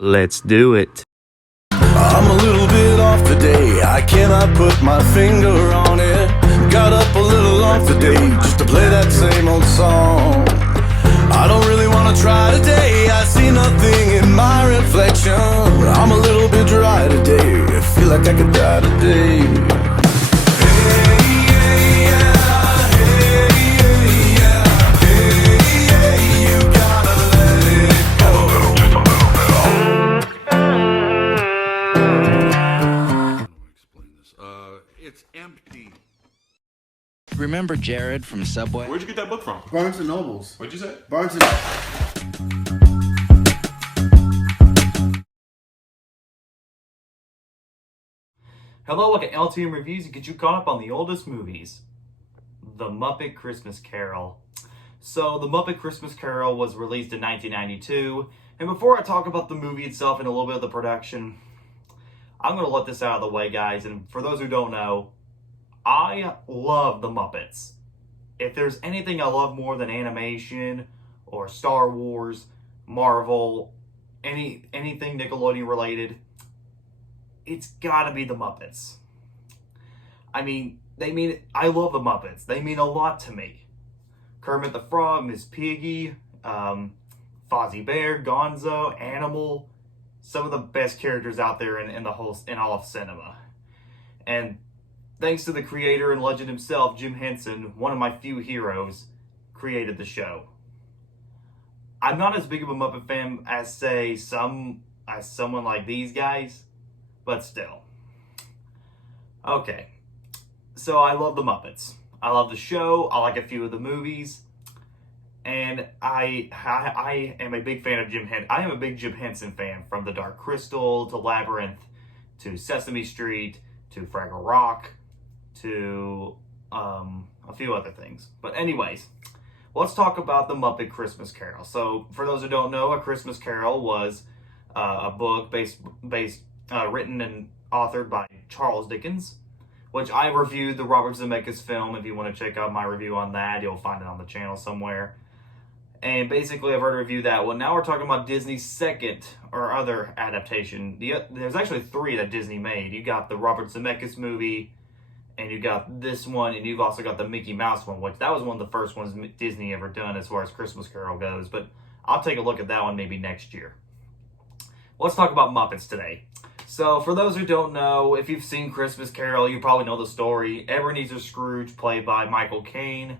Let's do it. I'm a little bit off today, I cannot put my finger on it. Got up a little off today, just to play that same old song. I don't really want to try today, I see nothing in my reflection. I'm a little bit dry today, I feel like I could die today. It's empty. Remember Jared from Subway? Where'd you get that book from? Barnes and Nobles. What'd you say? Barnes and Hello, look at LTM reviews to get you caught up on the oldest movies. The Muppet Christmas Carol. So, The Muppet Christmas Carol was released in 1992, and before I talk about the movie itself and a little bit of the production, I'm going to let this out of the way, guys, and for those who don't know, I love the Muppets. If there's anything I love more than animation or Star Wars, Marvel, anything Nickelodeon related, it's gotta be the Muppets. I love the Muppets. They mean a lot to me. Kermit the Frog, Miss Piggy, Fozzie Bear, Gonzo, Animal, some of the best characters out there in all of cinema. And thanks to the creator and legend himself, Jim Henson, one of my few heroes, created the show. I'm not as big of a Muppet fan as someone like these guys, but still. Okay, so I love the Muppets. I love the show. I like a few of the movies, and I am a big fan of Jim Henson. I am a big Jim Henson fan, from The Dark Crystal to Labyrinth to Sesame Street to Fraggle Rock to a few other things. But anyways, let's talk about The Muppet Christmas Carol. So for those who don't know, A Christmas Carol was a book written and authored by Charles Dickens, which I reviewed the Robert Zemeckis film. If you want to check out my review on that, you'll find it on the channel somewhere. And basically, I've already reviewed that one. Now we're talking about Disney's second or other adaptation. There's actually 3 that Disney made. You got the Robert Zemeckis movie, and you got this one, and you've also got the Mickey Mouse one, which that was one of the first ones Disney ever done as far as Christmas Carol goes. But I'll take a look at that one maybe next year. Let's talk about Muppets today. So, for those who don't know, if you've seen Christmas Carol, you probably know the story. Ebenezer Scrooge, played by Michael Caine,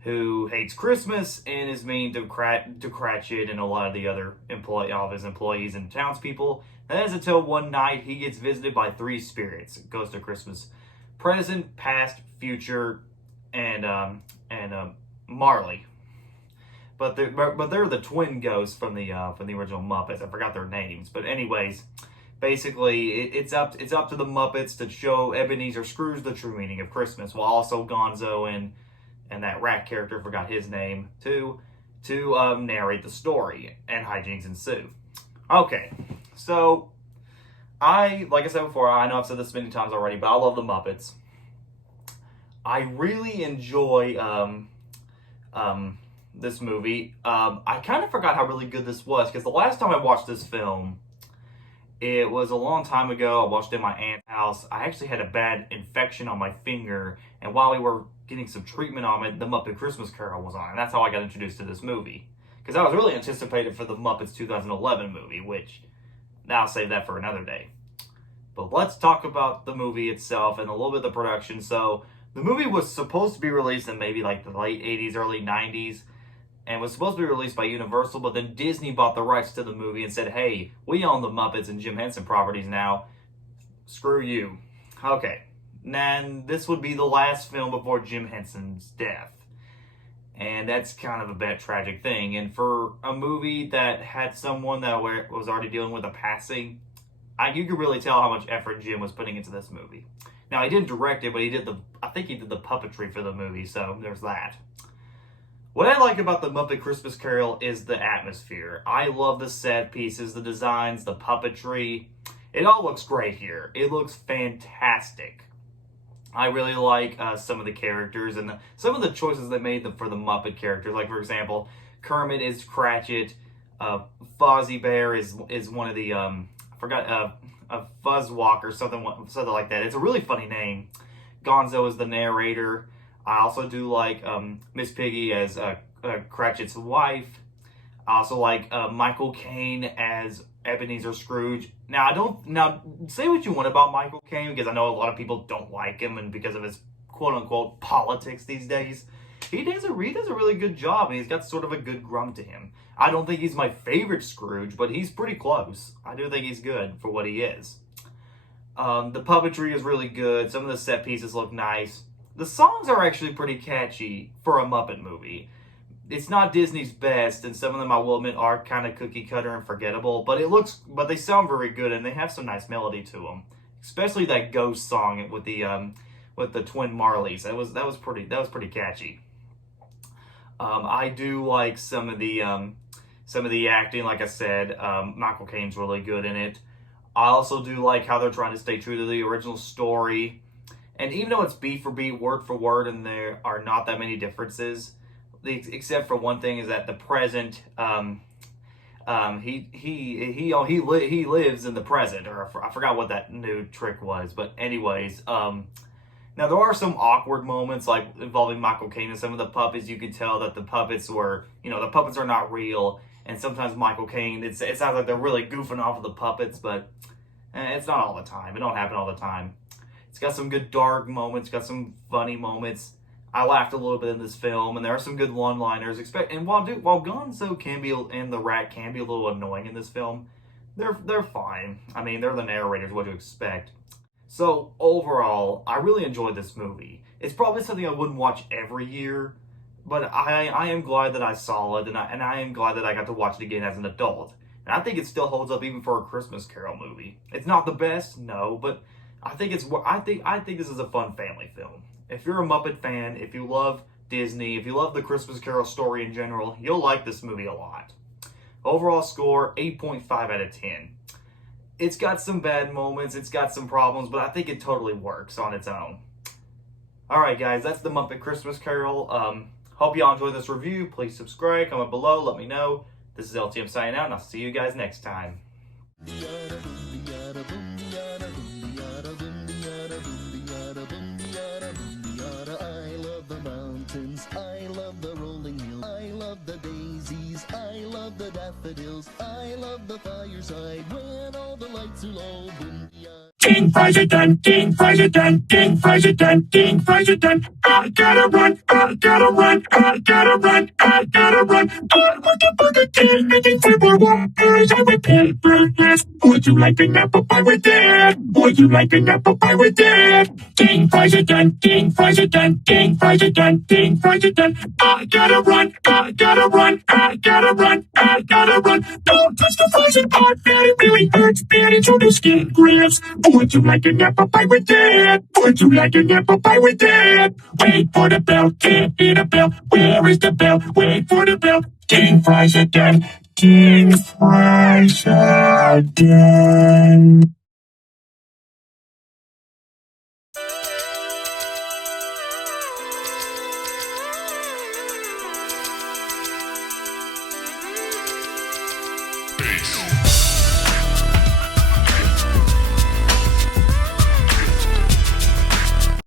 who hates Christmas and is mean to Cratchit and a lot of the other all of his employees and townspeople. That is until one night he gets visited by 3 spirits. Ghost of Christmas Present, Past, Future, and Marley. But they're the twin ghosts from the original Muppets. I forgot their names, but anyways, basically it's up to the Muppets to show Ebenezer Scrooge the true meaning of Christmas, while also Gonzo and that rat character, forgot his name, to narrate the story, and hijinks ensue. Okay, so like I said before, I know I've said this many times already, but I love the Muppets. I really enjoy this movie. I kind of forgot how really good this was, because the last time I watched this film, it was a long time ago. I watched it in my aunt's house. I actually had a bad infection on my finger, and while we were getting some treatment on it, The Muppet Christmas Carol was on, and that's how I got introduced to this movie. Because I was really anticipated for the Muppets 2011 movie, which, now I'll save that for another day. But let's talk about the movie itself and a little bit of the production. So, the movie was supposed to be released in maybe like the late 80s, early 90s, and was supposed to be released by Universal, but then Disney bought the rights to the movie and said, hey, we own the Muppets and Jim Henson properties now. Screw you. Okay. And this would be the last film before Jim Henson's death. And that's kind of a bit tragic thing. And for a movie that had someone that was already dealing with a passing, you could really tell how much effort Jim was putting into this movie. Now, he didn't direct it, but I think he did the puppetry for the movie, so there's that. What I like about The Muppet Christmas Carol is the atmosphere. I love the set pieces, the designs, the puppetry. It all looks great here. It looks fantastic. I really like some of the characters and some of the choices they made for the Muppet characters. Like, for example, Kermit is Cratchit, Fozzie Bear is one of the I forgot a Fuzzwalk or something like that. It's a really funny name. Gonzo is the narrator. I also do like Miss Piggy as Cratchit's wife. I also like Michael Caine as Ebenezer Scrooge. Now say what you want about Michael Caine, because I know a lot of people don't like him, and because of his quote unquote politics these days. He does a really good job, and he's got sort of a good grunt to him. I don't think he's my favorite Scrooge, but he's pretty close. I do think he's good for what he is. The puppetry is really good. Some of the set pieces look nice. The songs are actually pretty catchy for a Muppet movie. It's not Disney's best, and some of them, I will admit, are kind of cookie cutter and forgettable. But they sound very good, and they have some nice melody to them. Especially that Ghost song with the twin Marleys. That was pretty catchy. I do like some of the acting. Like I said, Michael Caine's really good in it. I also do like how they're trying to stay true to the original story. And even though it's beat for beat, word for word, and there are not that many differences, except for one thing, is that the present, he lives in the present, or I forgot what that new trick was. But anyways, now there are some awkward moments, like involving Michael Caine and some of the puppets. You could tell that the puppets are not real, and sometimes Michael Caine, it sounds like they're really goofing off of the puppets, but it's not all the time. It don't happen all the time. It's got some good dark moments, got some funny moments. I laughed a little bit in this film, and there are some good one-liners. And while Gonzo and the rat can be a little annoying in this film, they're fine. I mean, they're the narrators. What do you expect? So overall, I really enjoyed this movie. It's probably something I wouldn't watch every year, but I am glad that I saw it, and I am glad that I got to watch it again as an adult. And I think it still holds up even for a Christmas Carol movie. It's not the best, no, but I think this is a fun family film. If you're a Muppet fan, if you love Disney, if you love the Christmas Carol story in general, you'll like this movie a lot. Overall score, 8.5 out of 10. It's got some bad moments, it's got some problems, but I think it totally works on its own. Alright guys, that's the Muppet Christmas Carol. Hope y'all enjoyed this review. Please subscribe, comment below, let me know. This is LTM signing out, and I'll see you guys next time. I love the mountains, I love the rolling hills, I love the daisies, I love the daffodils, I love the fireside when all the lights are low. King President, King President, King President, King President. I gotta run, I gotta run, I gotta run, I gotta run. I want the Burger King, making flavor whoppers. I would pay burgers. Would you like an apple pie with that? Would you like an apple pie with that? King President, King President, King President, King President. I gotta run, I gotta run, I gotta run, I gotta run. Don't touch the frozen part, that it really hurts. Bad into the skin grafts. Would you like an apple pie with that? Would you like an apple pie with that? Wait for the bell, can't hear the bell. Where is the bell? Wait for the bell. King President, King President.